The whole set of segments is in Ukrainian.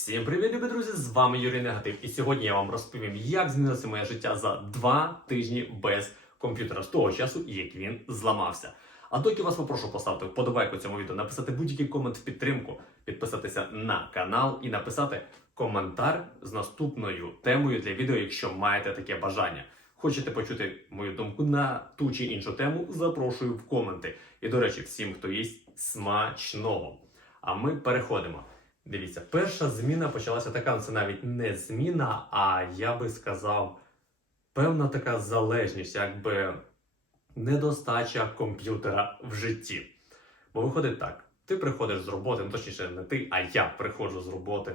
Всім привіт, любі друзі! З вами Юрій Негатив. І сьогодні я вам розповім, як змінилося моє життя за два тижні без комп'ютера з того часу, як він зламався. А доки вас попрошу поставити вподобайку цьому відео, написати будь-який комент в підтримку, підписатися на канал і написати коментар з наступною темою для відео, якщо маєте таке бажання. Хочете почути мою думку на ту чи іншу тему? Запрошую в коменти. І до речі, всім, хто їсть смачного. А ми переходимо. Дивіться, перша зміна почалася така, це навіть не зміна, а я би сказав, певна така залежність, якби недостача комп'ютера в житті. Бо виходить так: ти приходиш з роботи, ну точніше, не ти, а я приходжу з роботи,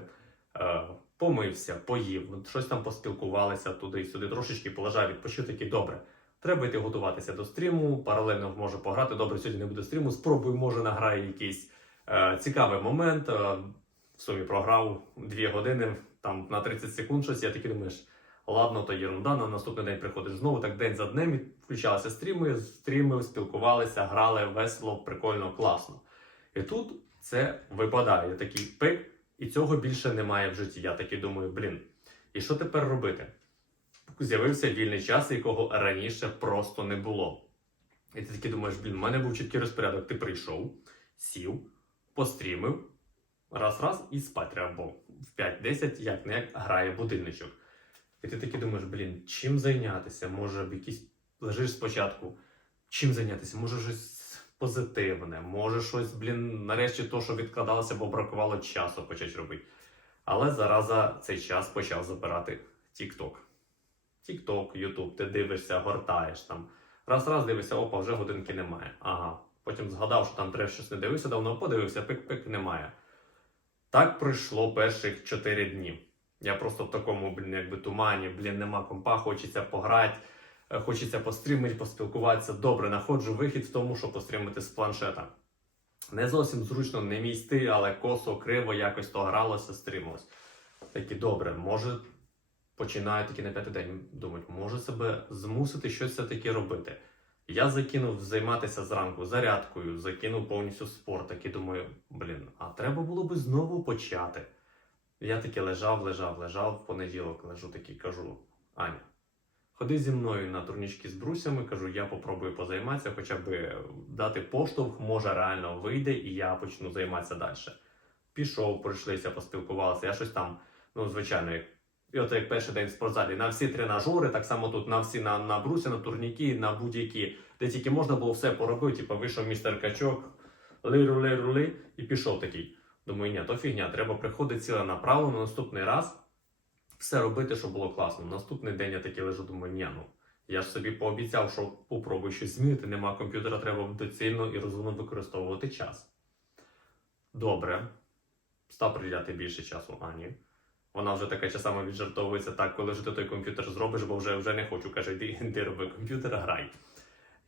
е, помився, поїв, ну, щось там поспілкувалися туди і сюди, трошечки полежав, відпочив такий добре. Треба йти готуватися до стріму, паралельно може пограти. Добре, сьогодні не буде стріму. Спробую, може, награє якийсь е, цікавий момент. Е, в сумі програв 2 години, там на 30 секунд щось, я такий думаєш, ладно, то єрунда, на наступний день приходиш знову, так день за днем включалися стріми, стріми, спілкувалися, грали весело, прикольно, класно. І тут це випадає. Я такий пик, і цього більше немає в житті. Я такий думаю, блін, і що тепер робити? З'явився вільний час, якого раніше просто не було. І ти такий думаєш, блін, в мене був чіткий розпорядок. Ти прийшов, сів, пострімив, раз-раз і спать треба, бо в 5-10 як не як грає будильничок. І ти такий думаєш, блін, чим зайнятися? Може б якийсь лежиш спочатку, чим зайнятися? Може щось позитивне, може щось, блін, нарешті то, що відкладалося, бо бракувало часу почати робити. Але зараза цей час почав забирати TikTok. TikTok, YouTube, ти дивишся, гортаєш там. Раз-раз дивишся, опа, вже годинки немає. Ага. Потім згадав, що там треба щось не дивився, давно подивився, пик-пик немає. Так пройшло перших 4 дні. Я просто в такому, блін, якби тумані, блін, нема компа, хочеться пограти, е, хочеться пострімити, поспілкуватися. Добре, знаходжу вихід в тому, щоб пострімити з планшета. Не зовсім зручно, не мій стиль, але косо, криво, якось то гралося, стрімилось. Такі добре, може починаю таки на п'ятий день думати, може себе змусити щось все-таки робити. Я закинув займатися зранку зарядкою, закинув повністю спорт. Такий думаю, блін, а треба було би знову почати. Я таки лежав, лежав, лежав в понеділок, лежу такий, кажу, Аня, ходи зі мною на турнічки з брусями, кажу, я попробую позайматися, хоча б дати поштовх, може реально вийде, і я почну займатися далі. Пішов, пройшлися, поспілкувалися, я щось там, ну, звичайно, як і от як перший день в спортзалі, на всі тренажери, так само тут на всі на, на брусі, на турніки, на будь-які, де тільки можна було все поробити. Типу вийшов містер качок, ли-рули-рули, і пішов такий. Думаю, ні, то фігня, треба приходити ціленаправлено на наступний раз все робити, щоб було класно. Наступний день я такий лежу, думаю, ні, ну я ж собі пообіцяв, що попробую щось змінити. Нема комп'ютера, треба доцільно і розумно використовувати час. Добре, став приділяти більше часу Ані. Вона вже така часами віджартовується так, коли ж ти той комп'ютер зробиш, бо вже вже не хочу. Каже, йди, йди роби комп'ютер, грай.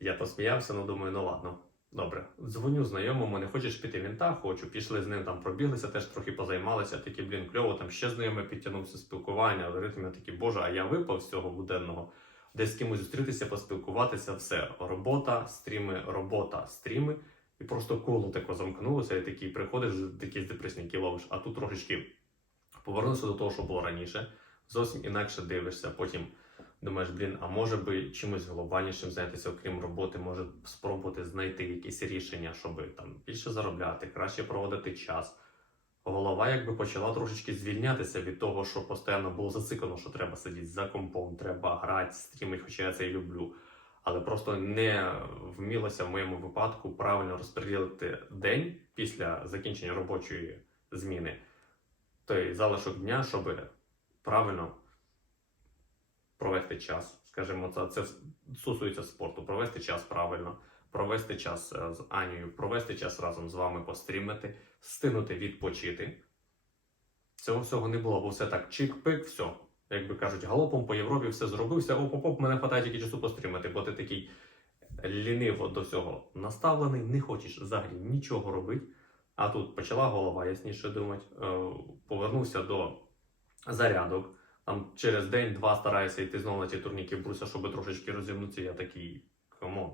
Я посміявся, ну думаю, ну ладно. Добре, дзвоню знайомому, не хочеш піти він та хочу. Пішли з ним там, пробіглися, теж трохи позаймалися. Такі, блін, кльово, там ще знайомий підтягнувся спілкування, алгоритм, я такий, боже, а я випав з цього буденного. Десь з кимось зустрітися, поспілкуватися, все. Робота, стріми, робота, стріми. І просто коло тако замкнулося, і такий приходиш, такий депресняки ловиш, а тут трошечки повернувся до того, що було раніше, зовсім інакше дивишся. Потім думаєш, блін, а може би чимось глобальнішим зайнятися, окрім роботи, може спробувати знайти якісь рішення, щоб там більше заробляти, краще проводити час. Голова якби почала трошечки звільнятися від того, що постійно було зациклено, що треба сидіти за компом, треба грати, стрімити, хоча я це і люблю. Але просто не вмілося в моєму випадку правильно розподілити день після закінчення робочої зміни той залишок дня, щоб правильно провести час. Скажімо, це, це стосується спорту. Провести час правильно, провести час е, з Анією, провести час разом з вами пострімити, стинути, відпочити. Цього всього не було, бо все так чик-пик, все. Як би кажуть, галопом по Європі все зробився, оп-оп-оп, мене хватає тільки часу пострімити, бо ти такий ліниво до всього наставлений, не хочеш взагалі нічого робити. А тут почала голова ясніше думати, е, повернувся до зарядок. Там через день-два стараюся йти знову на ті турніки бруся, щоб трошечки розімнутися. Я такий камон.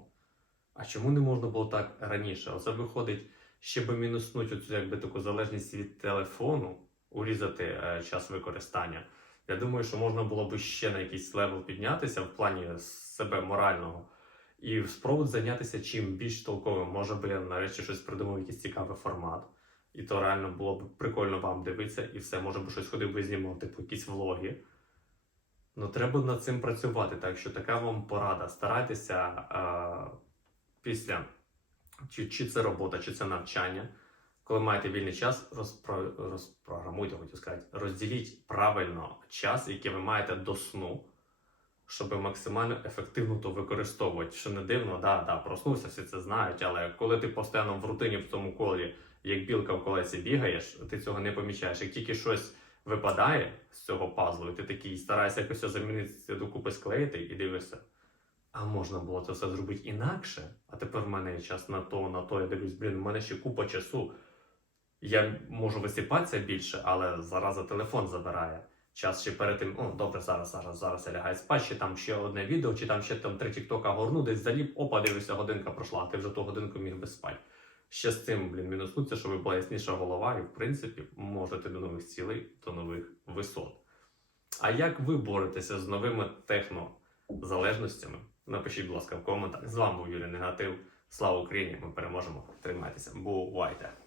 А чому не можна було так раніше? Оце виходить, ще би мінуснуть оцю якби таку залежність від телефону. урізати е, час використання. Я думаю, що можна було б ще на якийсь левел піднятися в плані себе морального і спробувати зайнятися чим більш толковим. Може би я нарешті щось придумав, якийсь цікавий формат. І то реально було б прикольно вам дивитися, і все, може би щось ходив би знімав, типу якісь влоги. Ну, треба над цим працювати. Так що така вам порада. Старайтеся е, після чи, чи це робота, чи це навчання. Коли маєте вільний час, розпро, розпрограмуйте, хотів сказати, розділіть правильно час, який ви маєте до сну, щоб максимально ефективно то використовувати. Що не дивно, да, да, проснувся, всі це знають, але коли ти постійно в рутині в цьому колі, як білка в колесі бігаєш, ти цього не помічаєш. Як тільки щось випадає з цього пазлу, і ти такий стараєшся якось замінити докупи склеїти і дивишся. А можна було це все зробити інакше. А тепер в мене є час на то, на то. Я дивлюсь, блін, в мене ще купа часу. Я можу висипатися більше, але зараза телефон забирає. Час ще перед тим, о, добре, зараз, зараз, зараз я лягаю спати, ще там ще одне відео, чи там ще там три тіктока горну, десь заліп, опа, дивишся, годинка пройшла, а ти вже ту годинку міг би спати. Ще з цим, блін, мінуснуться, щоб була ясніша голова, і в принципі можете до нових цілей, до нових висот. А як ви боретеся з новими технозалежностями? Напишіть, будь ласка, в коментах. З вами був Юрій Негатив. Слава Україні! Ми переможемо. Тримайтеся. Бувайте!